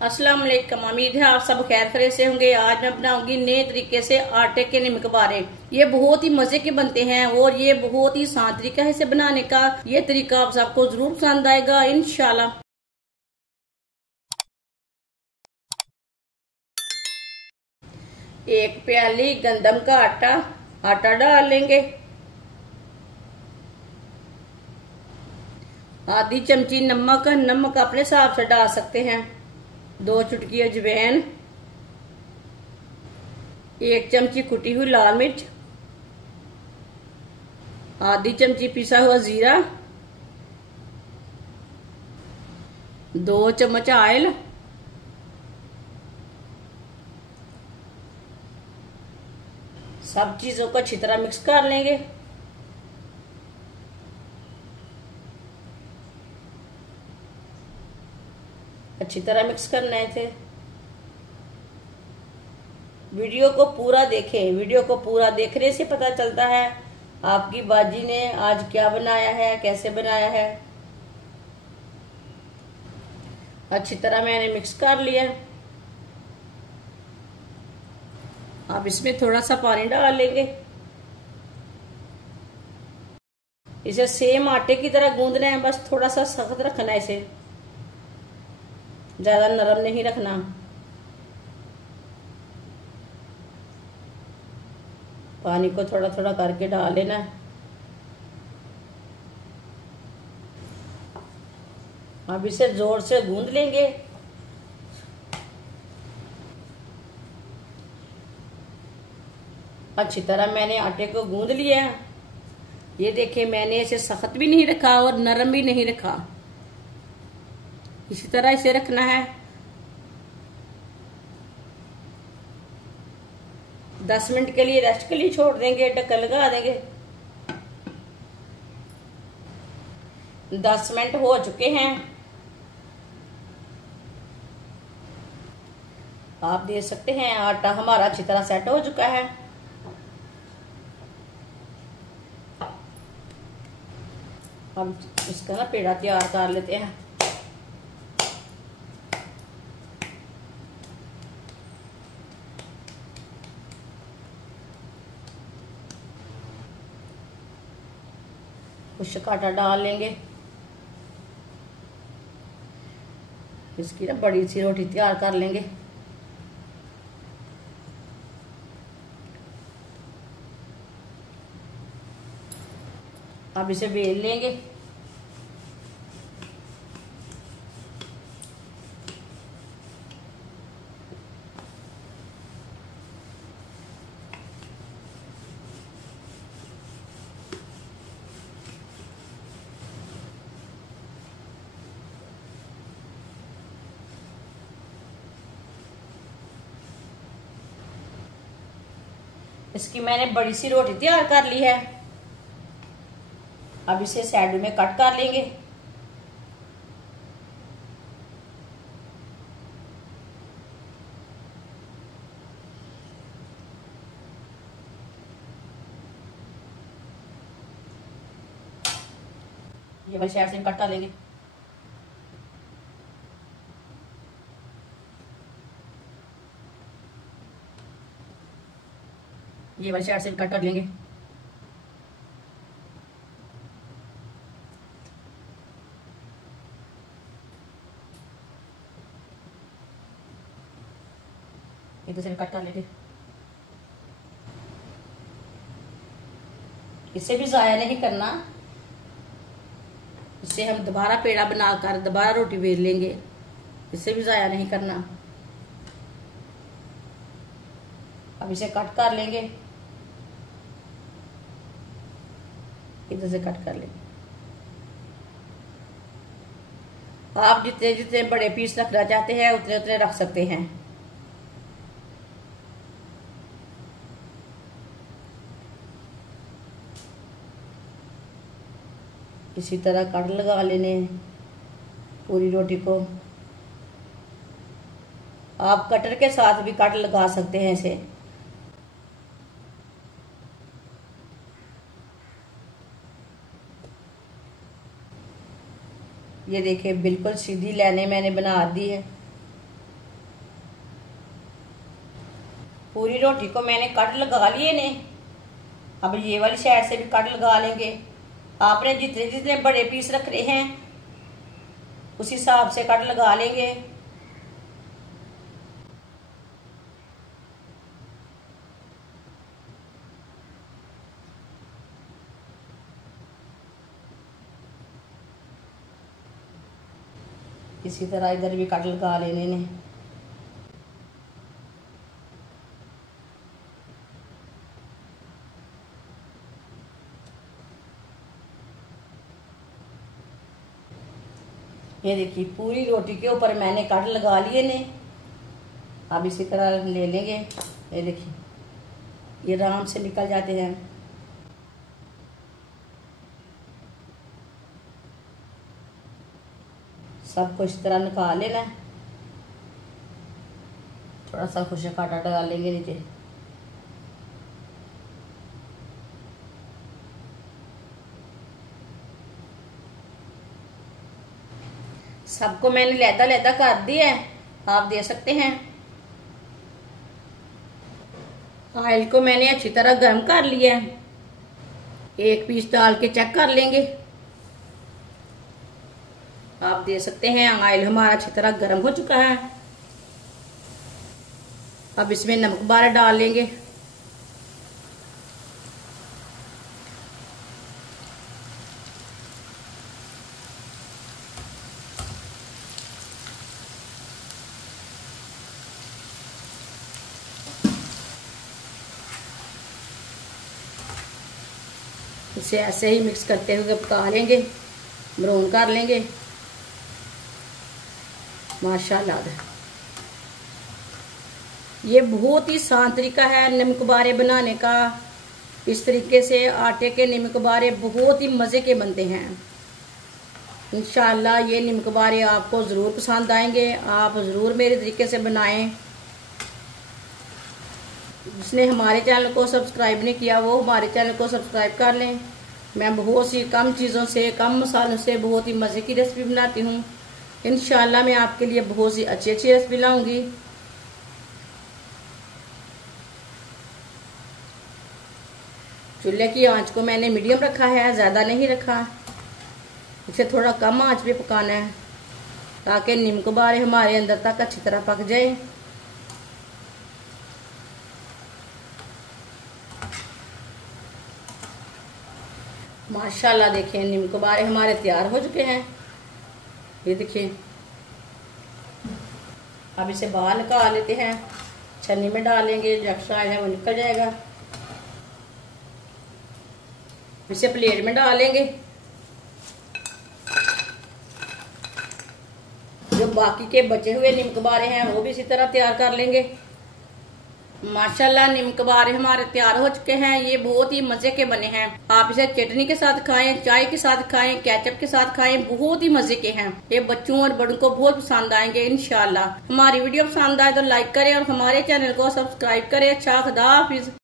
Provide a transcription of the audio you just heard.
अस्सलाम वालेकुम। उम्मीद है आप सब खैर खैरियत से होंगे। आज मैं बनाऊंगी नए तरीके से आटे के निमकबारे। ये बहुत ही मजे के बनते हैं और ये बहुत ही आसान तरीका है इसे बनाने का। ये तरीका आप सबको जरूर पसंद आएगा इंशाल्लाह। एक प्याली गंदम का आटा डाल लेंगे। आधी चमची नमक अपने हिसाब से डाल सकते हैं। 2 चुटकी अजवाइन, 1 चमची कुटी हुई लाल मिर्च, आधी चमची पिसा हुआ जीरा, 2 चम्मच ऑयल, सब चीजों को अच्छी तरह मिक्स कर लेंगे। अच्छी तरह मिक्स करना है इसे। वीडियो को पूरा देखें। वीडियो को पूरा देखने से पता चलता है आपकी बाजी ने आज क्या बनाया है, कैसे बनाया है। अच्छी तरह मैंने मिक्स कर लिया। अब इसमें थोड़ा सा पानी डाल लेंगे। इसे सेम आटे की तरह गूंदना है, बस थोड़ा सा सख्त रखना है इसे, ज्यादा नरम नहीं रखना। पानी को थोड़ा थोड़ा करके डाल लेना है। अब इसे जोर से गूंद लेंगे। अच्छी तरह मैंने आटे को गूंद लिया। ये देखिए, मैंने इसे सख्त भी नहीं रखा और नरम भी नहीं रखा। इसी तरह इसे रखना है। 10 मिनट के लिए रेस्ट के लिए छोड़ देंगे, ढक्कन लगा देंगे। 10 मिनट हो चुके हैं। आप देख सकते हैं आटा हमारा अच्छी तरह सेट हो चुका है। अब इसका ना पेड़ा तैयार कर लेते हैं। खुश्क आटा डाल लेंगे। इसकी ना बड़ी सी रोटी तैयार कर लेंगे। अब इसे बेल लेंगे। इसकी मैंने बड़ी सी रोटी तैयार कर ली है। अब इसे साइड में कट कर लेंगे। ये वाली साइड से कट कर लेंगे। ये वाली साइड से कट कर लेंगे। इधर से कट कर लेंगे। इसे भी जाया नहीं करना। इससे हम दोबारा पेड़ा बनाकर दोबारा रोटी बेल लेंगे। इसे भी जाया नहीं करना। अब इसे कट कर लेंगे। इधर से कट कर लेंगे। आप जितने जितने बड़े पीस रखना चाहते हैं उतने उतने रख सकते हैं। इसी तरह कट लगा लेने पूरी रोटी को। आप कटर के साथ भी कट लगा सकते हैं इसे। ये देखिए, बिल्कुल सीधी लाइनें मैंने बना दी है। पूरी रोटी को मैंने कट लगा लिए ने। अब ये वाली साइड से भी कट लगा लेंगे। आपने जितने जितने बड़े पीस रख रहे हैं उस हिसाब से कट लगा लेंगे। इसी तरह इधर भी कट लगा लेने ने। ये देखिए पूरी रोटी के ऊपर मैंने कट लगा लिए ने। अब इसी तरह ले लेंगे। ये देखिए ये आराम से निकल जाते हैं। सबको इस तरह निकाल लेना है। थोड़ा सा खुशक आटा डाल लेंगे नीचे। सबको मैंने लैदा लैदा कर दिया है, आप दे सकते हैं। ऑयल को मैंने अच्छी तरह गर्म कर लिया है। एक पीस डाल के चेक कर लेंगे। आप दे सकते हैं ऑयल हमारा अच्छी तरह गर्म हो चुका है। अब इसमें नमक बार डाल लेंगे। इसे ऐसे ही मिक्स करते हुए पका लेंगे, ब्राउन कर लेंगे। माशाल्लाह ये बहुत ही आसान तरीका है नमक बारे बनाने का। इस तरीके से आटे के नमक बारे बहुत ही मज़े के बनते हैं। इंशाल्लाह ये नमक बारे आपको ज़रूर पसंद आएंगे। आप ज़रूर मेरे तरीके से बनाएं। जिसने हमारे चैनल को सब्सक्राइब नहीं किया वो हमारे चैनल को सब्सक्राइब कर लें। मैं बहुत सी कम चीज़ों से, कम मसालों से बहुत ही मज़े की रेसिपी बनाती हूँ। इंशाल्लाह मैं आपके लिए बहुत सी अच्छी अच्छी रेसिपी लाऊंगी। चूल्हे की आंच को मैंने मीडियम रखा है, ज़्यादा नहीं रखा। इसे थोड़ा कम आंच पे पकाना है ताकि नमक बारे हमारे अंदर तक अच्छी तरह पक जाए। माशाल्लाह देखिए नमक बारे हमारे तैयार हो चुके हैं। ये देखिए अब इसे बाहर निकाल लेते हैं। छन्नी में डालेंगे, जो एक्स्ट्रा है वो निकल जाएगा। इसे प्लेट में डालेंगे। जो बाकी के बचे हुए नमक बारे हैं वो भी इसी तरह तैयार कर लेंगे। माशाल्लाह नमक बारे हमारे तैयार हो चुके हैं। ये बहुत ही मजे के बने हैं। आप इसे चटनी के साथ खाएं, चाय के साथ खाएं, केचप के साथ खाएं, बहुत ही मजे के हैं। ये बच्चों और बड़ों को बहुत पसंद आएंगे इंशाल्लाह। हमारी वीडियो पसंद आए तो लाइक करें और हमारे चैनल को सब्सक्राइब करें। अच्छा खुदा हाफिज।